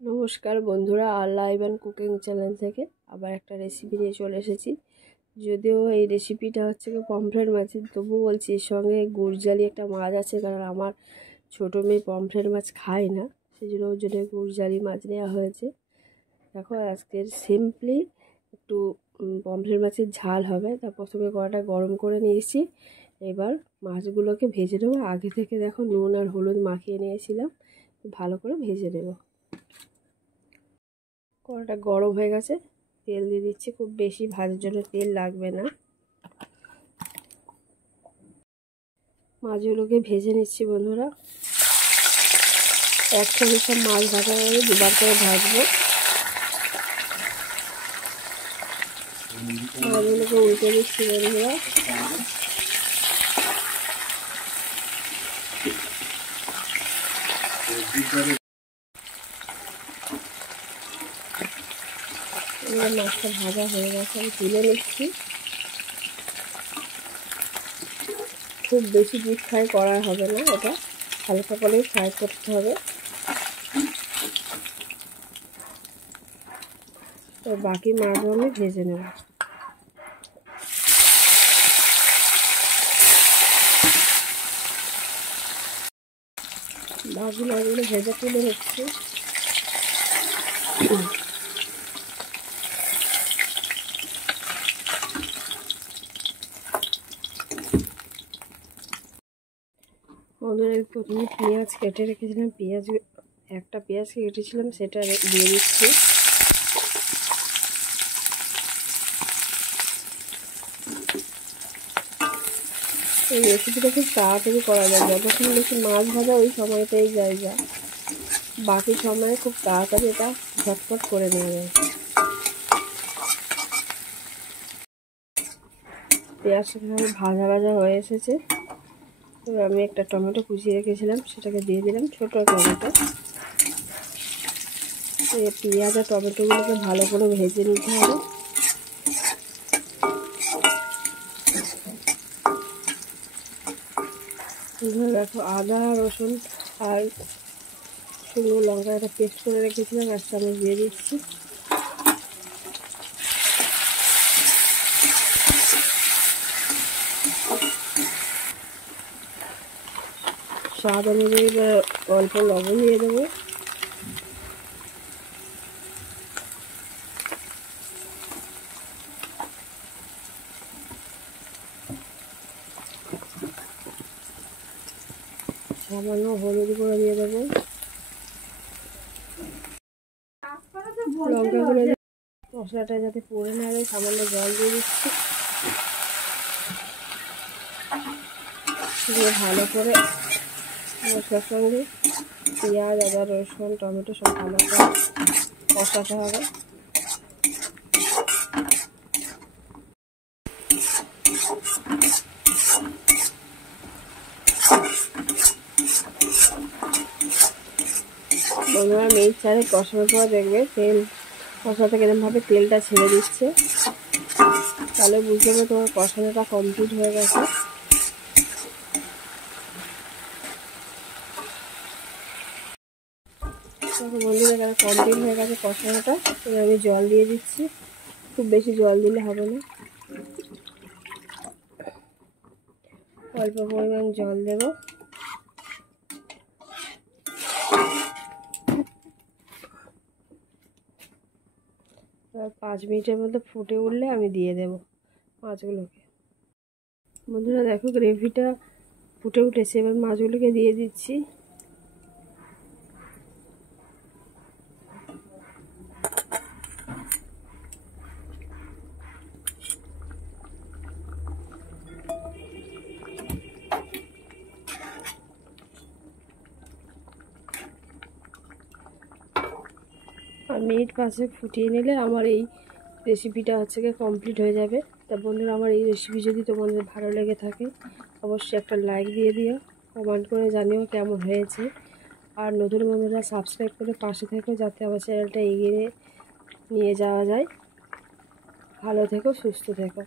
নমস্কার বন্ধুরা, live and cooking channel থেকে আবার একটা রেসিপি নিয়ে চলে এসেছি। যদিও এই রেসিপিটা হচ্ছে পমফ্রেট মাছের, তবুও বলছি এর সঙ্গে গুড়জালি একটা মাছ আছে, কারণ আমার ছোটো মেয়ে পমফ্রেট মাছ খায় না, সেই জন্য ওর জন্য গুড়জালি মাছ নেওয়া হয়েছে। দেখো আজকের সিম্পলি একটু পমফ্রেট মাছের ঝাল হবে। তা প্রথমে কড়াটা গরম করে নিয়েছি, এবার মাছগুলোকে ভেজে নেবো। আগে থেকে দেখো নুন আর হলুদ মাখিয়ে নিয়েছিলাম, ভালো করে ভেজে নেব। কড়াটা গরম হয়ে গেছে, তেল দিয়ে দিচ্ছি। খুব বেশি ভাজার জন্য তেল লাগবে না। মাছগুলোকে ভেজে নিচ্ছি বন্ধুরা। একসাথে সব মাছ ভাজা হলে দুবার করে ভাজবো। মাছগুলোকে উল্টে দিচ্ছি বন্ধুরা। এবার মাছটা ভাজা হয়ে গেছে, আমি তুলে নিচ্ছি। খুব বেশি ডিপ ফ্রাই করা হবে না, এটা হালকা করে ফ্রাই করতে হবে। তো বাকি মাছগুলো আমি ভেজে নেব। বাকি মাছগুলো ভেজে তুলে নিচ্ছি। বন্ধুরা প্রথমে পেঁয়াজ কেটে রেখেছিলাম, একটা পেঁয়াজ কেটেছিলাম, সেটা দিয়ে দিচ্ছি। এই রেসিপিটা খুব তাড়াতাড়ি করা যায়, যতক্ষণ বেশি মাছ ভাজা ওই সময়টাই যায়, বাকি সময়ে খুব তাড়াতাড়ি এটা ঝটপট করে নেওয়া যায়। পেঁয়াজটা ভাজা ভাজা হয়ে এসেছে। এবার আমি একটা টমেটো কুচিয়ে রেখেছিলাম, সেটাকে দিয়ে দিলাম, ছোটো টমেটো। পেঁয়াজ আর টমেটোগুলোকে ভালো করে ভেজে নিতে হবে। দেখো আদা রসুন আর শুকনো লঙ্কা একটা পেস্ট করে রেখেছিলাম, 1 চামচ দিয়ে দিচ্ছি। স্বাদ অনুযায়ী অল্প লবণ দিয়ে দেবো। সামান্য হলুদ গুঁড়ো দিয়ে দেবো। লঙ্কা গুঁড়ো দিয়ে মশলাটা যাতে পুড়ে না যায় সামান্য জল দিয়ে দিচ্ছি। দিয়ে ভালো করে মশলার সঙ্গে পেঁয়াজ আদা রসুন টমেটো সব ভালো করে কষাতে হবে। বন্ধুরা মিট চারে কষানোর পর দেখবে তেল কষা থেকে এরকমভাবে তেলটা ছেড়ে দিচ্ছে, তাহলে বুঝতে হবে তোমার কষানোটা কমপ্লিট হয়ে গেছে। বন্ধুরা এখানে কমপ্লিট হয়ে গেছে কষানোটা। এবার আমি জল দিয়ে দিচ্ছি, খুব বেশি জল দিলে হবে না, অল্প পরিমাণ জল দেব। এবার 5 মিনিটের মধ্যে ফুটে উঠলে আমি দিয়ে দেব মাছগুলোকে। বন্ধুরা দেখো গ্রেভিটা ফুটে উঠেছে, এবার মাছগুলোকে দিয়ে দিচ্ছি। আর মিনিট 5 ফুটিয়ে নিলে আমার এই রেসিপিটা হচ্ছে কমপ্লিট হয়ে যাবে। তা বন্ধুরা আমার এই রেসিপি যদি তোমাদের ভালো লেগে থাকে অবশ্যই একটা লাইক দিয়ে দিও, কমেন্ট করে জানিও কেমন হয়েছে। আর নতুন বন্ধুরা সাবস্ক্রাইব করে পাশে থেকো, যাতে আমার চ্যানেলটা এগিয়ে নিয়ে যাওয়া যায়। ভালো থেকো, সুস্থ থেকো।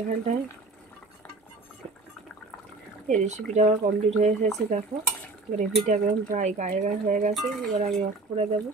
এখানটায় এই রেসিপিটা আমার কমপ্লিট হয়ে এসেছে। দেখো গ্রেভিটা একদম প্রায় গায়ে গায়ে হয়ে গেছে। এবার আমি অফ করে দেবো।